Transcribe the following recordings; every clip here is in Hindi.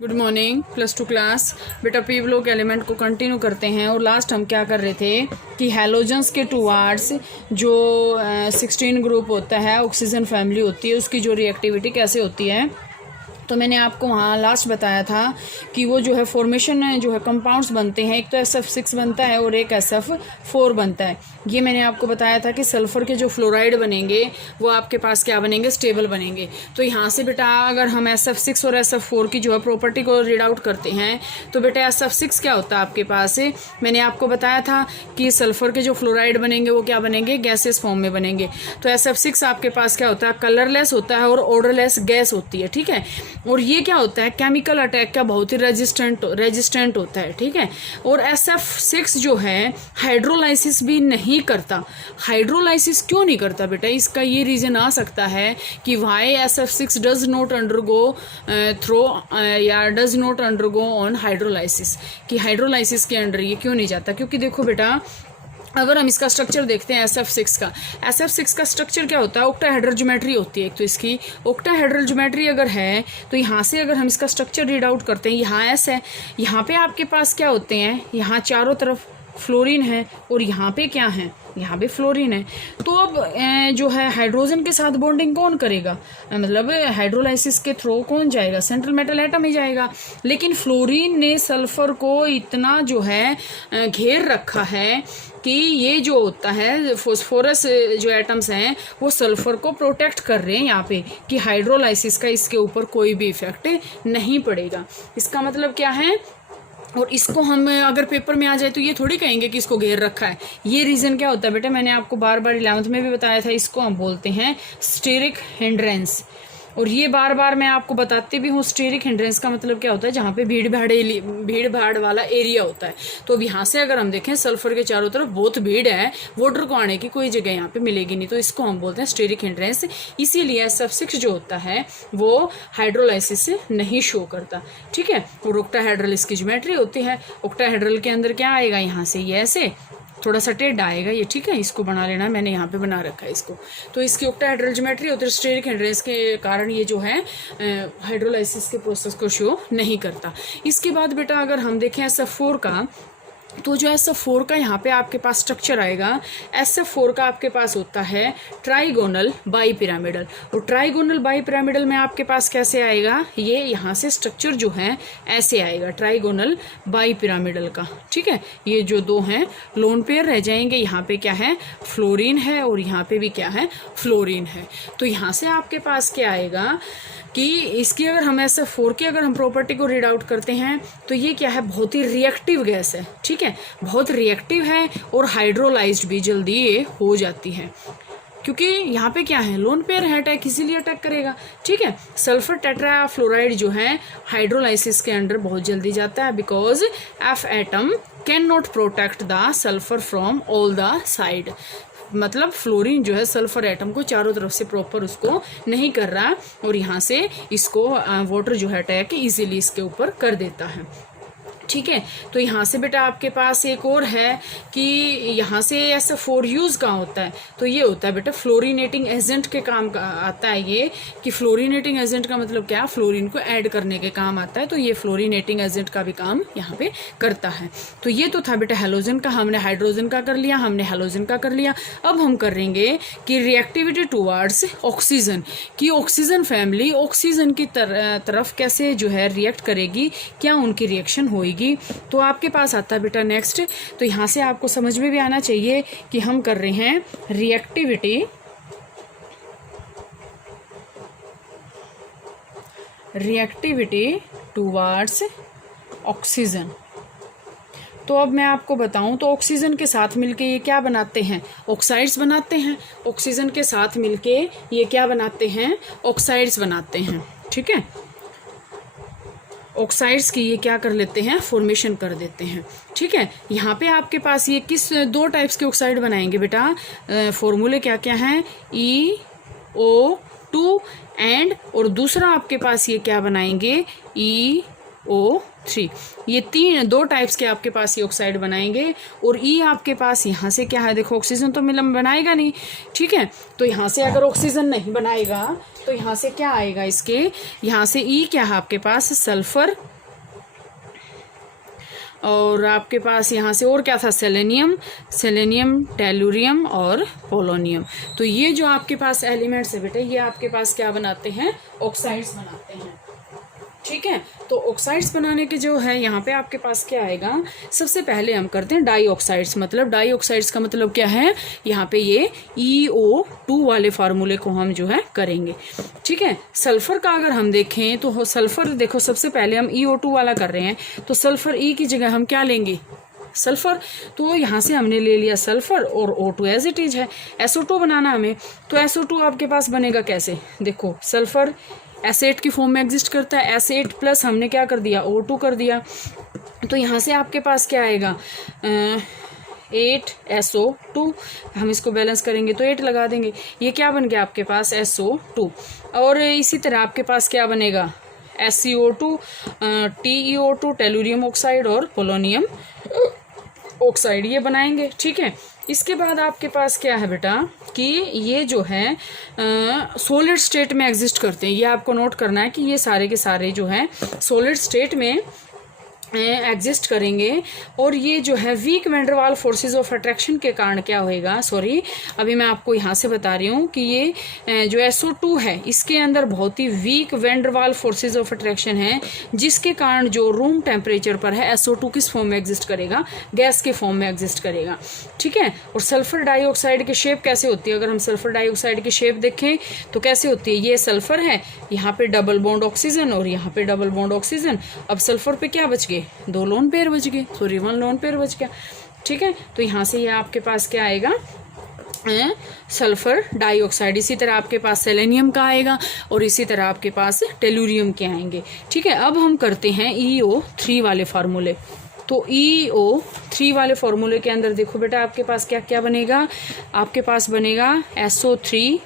Good morning plus two class. बेटा पी ब्लॉक एलिमेंट को कंटिन्यू करते हैं। और लास्ट हम क्या कर रहे थे कि हैलोजेंस के टूवार्ड्स जो 16 ग्रुप होता है, ऑक्सीजन फैमिली होती है, उसकी जो रिएक्टिविटी कैसे होती है। तो मैंने आपको वहाँ लास्ट बताया था कि वो जो है फॉर्मेशन जो है कंपाउंड्स बनते हैं, एक तो SF6 बनता है और एक SF4 बनता है। ये मैंने आपको बताया था कि सल्फ़र के जो फ्लोराइड बनेंगे वो आपके पास क्या बनेंगे, स्टेबल बनेंगे। तो यहाँ से बेटा अगर हम SF6 और SF4 की जो है प्रॉपर्टी को रीड आउट करते हैं तो बेटा SF6 क्या होता है आपके पास, मैंने आपको बताया था कि सल्फ़र के जो फ्लोराइड बनेंगे वो क्या बनेंगे, गैसेस फॉर्म में बनेंगे। तो SF6 आपके पास क्या होता है, कलरलेस होता है और ऑडरलेस गैस होती है, ठीक है। और ये क्या होता है, केमिकल अटैक का बहुत ही रेजिस्टेंट होता है, ठीक है। और SF6 जो है हाइड्रोलाइसिस भी नहीं करता। हाइड्रोलाइसिस क्यों नहीं करता बेटा, इसका ये रीज़न आ सकता है कि why SF6 does not undergo through या does not undergo on hydrolysis, कि हाइड्रोलाइसिस के अंडर ये क्यों नहीं जाता। क्योंकि देखो बेटा अगर हम इसका स्ट्रक्चर देखते हैं SF6 का स्ट्रक्चर क्या होता है, ऑक्टाहेड्रल ज्योमेट्री होती है। एक तो इसकी ऑक्टाहेड्रल ज्योमेट्री अगर है तो यहाँ से अगर हम इसका स्ट्रक्चर रीड आउट करते हैं, यहाँ S है, यहाँ पे आपके पास क्या होते हैं, यहाँ चारों तरफ फ्लोरीन है और यहाँ पे क्या है, यहाँ पे फ्लोरीन है। तो अब जो है हाइड्रोजन के साथ बॉन्डिंग कौन करेगा, मतलब हाइड्रोलाइसिस के थ्रू कौन जाएगा, सेंट्रल मेटल एटम ही जाएगा। लेकिन फ्लोरीन ने सल्फर को इतना जो है घेर रखा है कि ये जो होता है फॉस्फोरस जो एटम्स हैं वो सल्फर को प्रोटेक्ट कर रहे हैं यहाँ पे, कि हाइड्रोलाइसिस का इसके ऊपर कोई भी इफेक्ट नहीं पड़ेगा। इसका मतलब क्या है, और इसको हम अगर पेपर में आ जाए तो ये थोड़ी कहेंगे कि इसको घेर रखा है। ये रीज़न क्या होता है बेटा, मैंने आपको बार बार 11th में भी बताया था, इसको हम बोलते हैं स्टेरिक हिंड्रेंस। और ये बार बार मैं आपको बताते भी हूँ, स्टेरिक हिंड्रेंस का मतलब क्या होता है, जहाँ पे भीड़ भाड़ वाला एरिया होता है। तो अब यहाँ से अगर हम देखें सल्फर के चारों तरफ बहुत भीड़ है, वाटर को आने की कोई जगह यहाँ पे मिलेगी नहीं, तो इसको हम बोलते हैं स्टेरिक हिंड्रेंस। इसीलिए SF6 जो होता है वो हाइड्रोलाइसिस से नहीं शो करता, ठीक है। और ऑक्टाहेड्रल इसकी ज्योमेट्री होती है। ऑक्टाहेड्रल के अंदर क्या आएगा, यहाँ से ये ऐसे थोड़ा सा टेढ़ आएगा ये, ठीक है। इसको बना लेना, मैंने यहाँ पे बना रखा है इसको। तो इसकी ऑक्टाहेड्रल ज्योमेट्री होती है, स्टेरिक हिंड्रेंस के कारण ये जो है हाइड्रोलाइसिस के प्रोसेस को शो नहीं करता। इसके बाद बेटा अगर हम देखें SF4 का, तो जो SF4 का यहाँ पे आपके पास स्ट्रक्चर आएगा, SF4 का आपके पास होता है ट्राइगोनल बाई पिरामिडल। और ट्राइगोनल बाई पिरामिडल में आपके पास कैसे आएगा, ये यहाँ से स्ट्रक्चर जो है ऐसे आएगा ट्राइगोनल बाई पिरामिडल का, ठीक है। ये जो दो हैं लोन पेयर रह जाएंगे, यहाँ पे क्या है, फ्लोरीन है और यहाँ पे भी क्या है, फ्लोरीन है। तो यहाँ से आपके पास क्या आएगा कि इसकी अगर हम SF4 की अगर हम प्रॉपर्टी को रीड आउट करते हैं तो ये क्या है, बहुत ही रिएक्टिव गैस है, ठीक है। बहुत रिएक्टिव है और हाइड्रोलाइज्ड भी जल्दी ये हो जाती है, क्योंकि यहाँ पे क्या है, लोन पेयर है अटैक, इसीलिए अटैक करेगा, ठीक है। सल्फर टेट्रा फ्लोराइड जो है हाइड्रोलाइसिस के अंडर बहुत जल्दी जाता है, because F atom can not protect the sulphur from all the side. मतलब फ्लोरीन जो है सल्फर एटम को चारों तरफ से प्रॉपर उसको नहीं कर रहा, और यहाँ से इसको वाटर जो है अटैक इजीली इसके ऊपर कर देता है, ठीक है। तो यहाँ से बेटा आपके पास एक और है कि यहाँ से SF4 यूज़ कहाँ होता है, तो ये होता है बेटा फ्लोरिनेटिंग एजेंट के काम का आता है ये, कि फ्लोरिनेटिंग एजेंट का मतलब क्या, फ्लोरीन को ऐड करने के काम आता है। तो ये फ्लोरिनेटिंग एजेंट का भी काम यहाँ पे करता है। तो ये तो था बेटा हैलोजन का, हमने हाइड्रोजन का कर लिया, हमने हैलोजन का कर लिया। अब हम करेंगे कि रिएक्टिविटी टूवार्ड्स ऑक्सीजन, की ऑक्सीजन फैमिली ऑक्सीजन की तरफ कैसे जो है रिएक्ट करेगी, क्या उनकी रिएक्शन होगी। तो आपके पास आता है बेटा नेक्स्ट। तो यहाँ से आपको समझ में भी आना चाहिए कि हम कर रहे हैं रिएक्टिविटी टूवार्ड्स ऑक्सीजन। तो अब मैं आपको बताऊं तो ऑक्सीजन के साथ मिलके ये क्या बनाते हैं, ऑक्साइड्स बनाते हैं। ऑक्सीजन के साथ मिलके ये क्या बनाते हैं, ऑक्साइड्स बनाते हैं, ठीक है। ऑक्साइड्स की ये क्या कर लेते हैं, फॉर्मेशन कर देते हैं, ठीक है। यहाँ पे आपके पास ये किस दो टाइप्स के ऑक्साइड बनाएंगे बेटा, फॉर्मूले क्या क्या हैं, EO2 एंड, और दूसरा आपके पास ये क्या बनाएंगे, CO3। ये दो टाइप्स के आपके पास ये ऑक्साइड बनाएंगे। और ई आपके पास यहाँ से क्या है, देखो ऑक्सीजन तो मिलम बनाएगा नहीं, ठीक है। तो यहाँ से अगर ऑक्सीजन नहीं बनाएगा तो यहाँ से क्या आएगा, इसके यहाँ से ई क्या है आपके पास, सल्फर, और आपके पास यहाँ से और क्या था, सेलेनियम, टेलुरियम और पोलोनियम। तो ये जो आपके पास एलिमेंट्स है बेटे, ये आपके पास क्या बनाते हैं, ऑक्साइड्स बनाते हैं, ठीक है। तो ऑक्साइड्स बनाने के जो है यहाँ पे आपके पास क्या आएगा, सबसे पहले हम करते हैं डाइऑक्साइड्स। मतलब डाइऑक्साइड्स का मतलब क्या है, यहाँ पे ये EO2 वाले फार्मूले को हम जो है करेंगे, ठीक है। सल्फर का अगर हम देखें तो सल्फर देखो, सबसे पहले हम EO2 वाला कर रहे हैं, तो सल्फर ई की जगह हम क्या लेंगे, सल्फर। तो यहाँ से हमने ले लिया सल्फर और O2 एज इट इज है। SO2 बनाना हमें, तो SO2 आपके पास बनेगा कैसे, देखो सल्फर एसेट की फॉर्म में एग्जिस्ट करता है, एसेट प्लस हमने क्या कर दिया, O2 कर दिया। तो यहाँ से आपके पास क्या आएगा, 8SO2। हम इसको बैलेंस करेंगे तो 8 लगा देंगे, ये क्या बन गया आपके पास, SO2। और इसी तरह आपके पास क्या बनेगा, SiO2, TeO2, टेलुरियम ऑक्साइड और पोलोनियम ऑक्साइड, ये बनाएंगे, ठीक है। इसके बाद आपके पास क्या है बेटा कि ये जो है सॉलिड स्टेट में एग्जिस्ट करते हैं। ये आपको नोट करना है कि ये सारे के सारे जो हैं सॉलिड स्टेट में एग्जिस्ट करेंगे। और ये जो है वीक वैंडरवाल फोर्सेस ऑफ अट्रैक्शन के कारण क्या होएगा, सॉरी अभी मैं आपको यहाँ से बता रही हूँ कि ये जो SO2 है इसके अंदर बहुत ही वीक वैंडरवाल फोर्सेस ऑफ अट्रैक्शन है, जिसके कारण जो रूम टेम्परेचर पर है SO2 किस फॉर्म में एग्जिस्ट करेगा, गैस के फॉर्म में एग्जिस्ट करेगा, ठीक है। और सल्फर डाइऑक्साइड की शेप कैसे होती है, अगर हम सल्फर डाइऑक्साइड की शेप देखें तो कैसे होती है, ये सल्फर है, यहाँ पे डबल बॉन्ड ऑक्सीजन और यहाँ पे डबल बॉन्ड ऑक्सीजन। अब सल्फर पे क्या बच गए, 2 लोन पेयर बच गए, सॉरी 1 लोन पेयर बच गया, ठीक है। तो यहाँ से ये आपके पास क्या आएगा, सल्फर डाइऑक्साइड। इसी तरह आपके पास सेलेनियम का आएगा और इसी तरह आपके पास टेलुरियम के आएंगे, ठीक है। अब हम करते हैं EO3 वाले फार्मूले। तो EO3 वाले फार्मूले के अंदर देखो बेटा आपके पास क्या क्या बनेगा, आपके पास बनेगा SO3,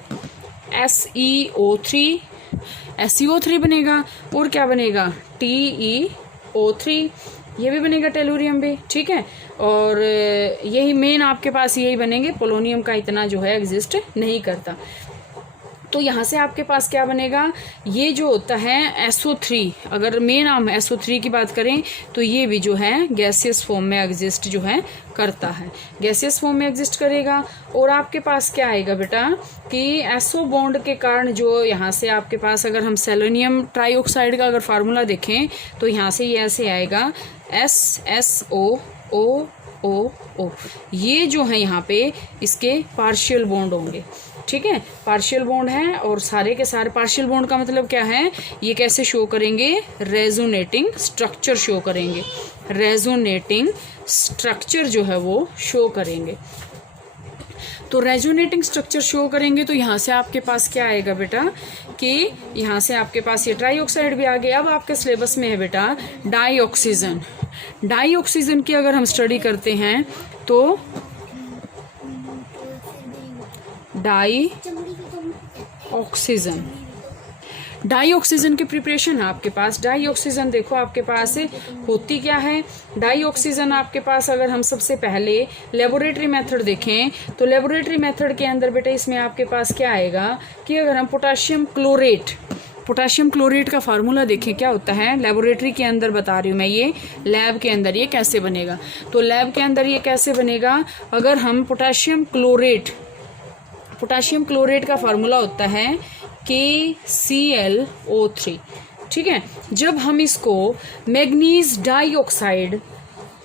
SeO3 बनेगा, और क्या बनेगा, TeO3, ये भी बनेगा, टेलुरियम भी, ठीक है। और यही मेन आपके पास यही बनेंगे, पोलोनियम का इतना जो है एग्जिस्ट नहीं करता। तो यहाँ से आपके पास क्या बनेगा, ये जो होता है SO3, अगर मेन हम SO3 की बात करें तो ये भी जो है गैसियस फॉर्म में एग्जिस्ट जो है करता है, गैसियस फॉर्म में एग्जिस्ट करेगा। और आपके पास क्या आएगा बेटा कि SO बॉन्ड के कारण जो यहाँ से आपके पास, अगर हम सेलेनियम ट्राइऑक्साइड का अगर फार्मूला देखें तो यहाँ से ये ऐसे आएगा SSO, ये जो है यहाँ पे इसके पार्शियल बॉन्ड होंगे, ठीक है, पार्शियल बॉन्ड है। और सारे के सारे पार्शियल बॉन्ड का मतलब क्या है, ये कैसे शो करेंगे, रेजोनेटिंग स्ट्रक्चर शो करेंगे, रेजोनेटिंग स्ट्रक्चर जो है वो शो करेंगे। तो रेजोनेटिंग स्ट्रक्चर शो करेंगे तो यहाँ से आपके पास क्या आएगा बेटा कि यहाँ से आपके पास ये ट्राइऑक्साइड भी आ गया। अब आपके सिलेबस में है बेटा डाइऑक्सीजन। डाइऑक्सीजन की अगर हम स्टडी करते हैं तो डाइऑक्सीजन की प्रिपरेशन है आपके पास। डाइऑक्सीजन देखो आपके पास होती क्या है, डाइऑक्सीजन आपके पास अगर हम सबसे पहले लेबोरेटरी मेथड देखें तो लेबोरेटरी मेथड के अंदर बेटा इसमें आपके पास क्या आएगा कि अगर हम पोटाशियम क्लोरेट का फार्मूला देखें क्या होता है, लेबोरेटरी के अंदर बता रही हूँ मैं, ये लैब के अंदर ये कैसे बनेगा। तो लैब के अंदर ये कैसे बनेगा, अगर हम पोटाशियम क्लोरेट का फार्मूला होता है KClO3, ठीक है। जब हम इसको मैग्नीज डाइऑक्साइड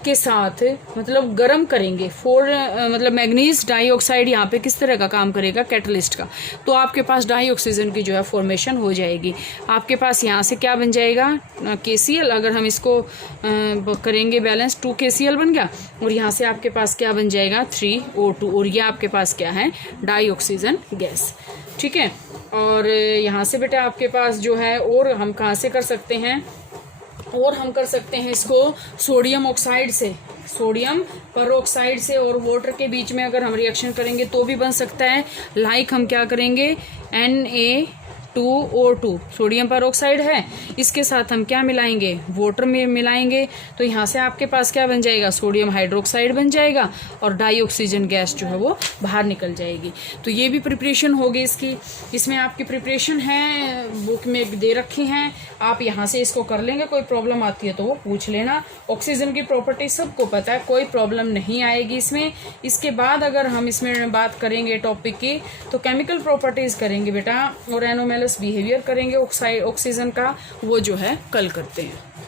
के साथ मतलब गर्म करेंगे मतलब मैग्नीज डाइऑक्साइड यहाँ पे किस तरह का काम करेगा, कैटलिस्ट का, तो आपके पास डाइऑक्सीजन की जो है फॉर्मेशन हो जाएगी। आपके पास यहाँ से क्या बन जाएगा KCl, अगर हम इसको करेंगे बैलेंस 2 KCl बन गया, और यहाँ से आपके पास क्या बन जाएगा 3O2, और ये आपके पास क्या है डाइऑक्सीजन गैस, ठीक है। और यहाँ से बेटा आपके पास जो है और हम कहाँ से कर सकते हैं, और हम कर सकते हैं इसको सोडियम ऑक्साइड से, सोडियम परऑक्साइड से और वाटर के बीच में अगर हम रिएक्शन करेंगे तो भी बन सकता है। लाइक हम क्या करेंगे H2O2 सोडियम पर ऑक्साइड है, इसके साथ हम क्या मिलाएंगे, वाटर में मिलाएंगे, तो यहाँ से आपके पास क्या बन जाएगा, सोडियम हाइड्रोक्साइड बन जाएगा और डाई ऑक्सीजन गैस जो है वो बाहर निकल जाएगी। तो ये भी प्रिपरेशन होगी इसकी। इसमें आपकी प्रिपरेशन है, बुक में दे रखी हैं, आप यहाँ से इसको कर लेंगे। कोई प्रॉब्लम आती है तो वो पूछ लेना। ऑक्सीजन की प्रॉपर्टी सबको पता है, कोई प्रॉब्लम नहीं आएगी इसमें। इसके बाद अगर हम इसमें बात करेंगे टॉपिक की, तो केमिकल प्रॉपर्टीज करेंगे बेटा और एनोमैलस बिहेवियर करेंगे ऑक्सीजन का, वो जो है कल करते हैं।